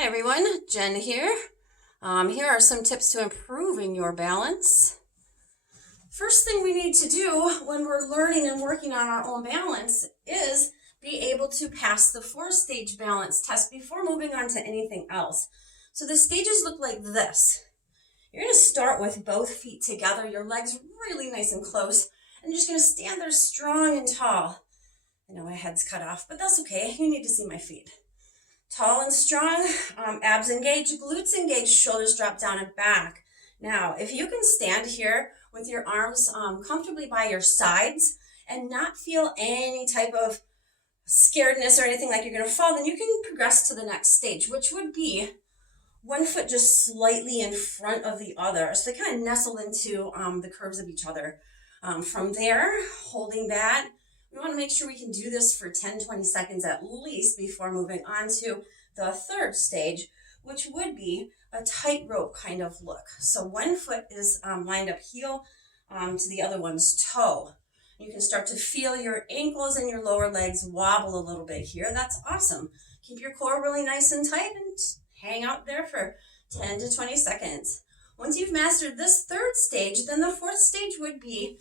Hi everyone, Jen here. Here are some tips to improving your balance. First thing we need to do when we're learning and working on our own balance is be able to pass the 4-stage balance test before moving on to anything else. So the stages look like this. You're going to start with both feet together, your legs really nice and close, and you're just going to stand there strong and tall. I know my head's cut off, but that's okay. You need to see my feet. Tall and strong, abs engaged, glutes engaged, shoulders drop down and back. Now, if you can stand here with your arms comfortably by your sides and not feel any type of scaredness or anything like you're going to fall, then you can progress to the next stage, which would be one foot just slightly in front of the other. So they kind of nestle into the curves of each other. From there, holding that, we want to make sure we can do this for 10-20 seconds at least before moving on to the third stage, which would be a tightrope kind of look. So one foot is lined up heel to the other one's toe. You can start to feel your ankles and your lower legs wobble a little bit here. That's awesome. Keep your core really nice and tight and hang out there for 10 to 20 seconds. Once you've mastered this third stage, then the fourth stage would be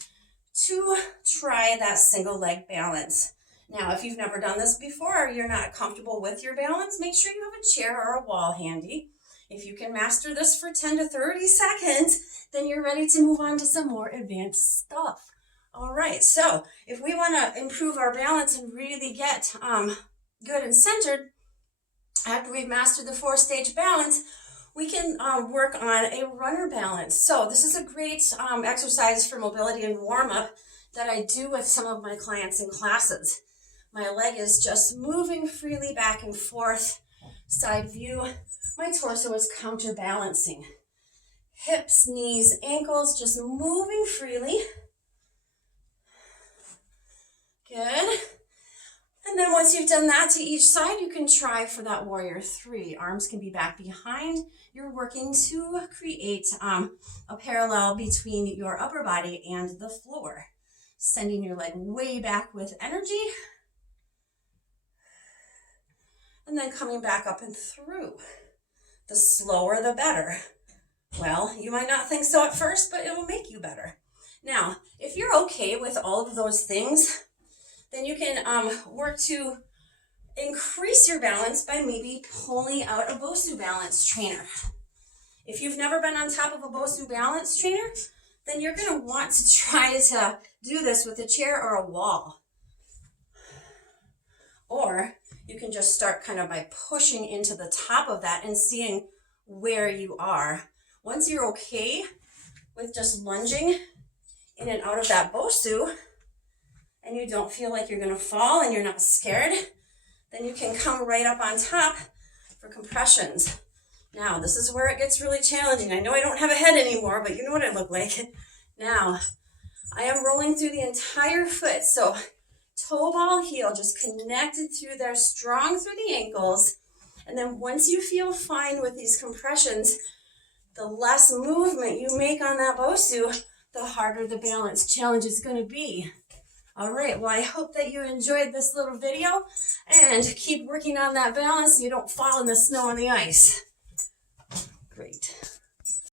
to try that single leg balance. Now, if you've never done this before or you're not comfortable with your balance, make sure you have a chair or a wall handy. If you can master this for 10 to 30 seconds, then you're ready to move on to some more advanced stuff. All right, so if we want to improve our balance and really get good and centered, after we've mastered the 4-stage balance, we can work on a runner balance. So this is a great exercise for mobility and warm-up that I do with some of my clients in classes. My leg is just moving freely back and forth, side view. My torso is counterbalancing. Hips, knees, ankles, just moving freely. Good. And then once you've done that to each side, you can try for that warrior 3. Arms can be back behind. You're working to create a parallel between your upper body and the floor. Sending your leg way back with energy. And then coming back up and through. The slower, the better. Well, you might not think so at first, but it will make you better. Now, if you're okay with all of those things, then you can work to increase your balance by maybe pulling out a Bosu balance trainer. If you've never been on top of a Bosu balance trainer, then you're going to want to try to do this with a chair or a wall. Or you can just start kind of by pushing into the top of that and seeing where you are. Once you're okay with just lunging in and out of that Bosu, and you don't feel like you're going to fall and you're not scared, then you can come right up on top for compressions. Now, this is where it gets really challenging. I know I don't have a head anymore, but you know what I look like. Now, I am rolling through the entire foot. So toe ball heel just connected through there, strong through the ankles. And then once you feel fine with these compressions, the less movement you make on that Bosu, the harder the balance challenge is going to be. All right, well, I hope that you enjoyed this little video and keep working on that balance so you don't fall in the snow and the ice. Great.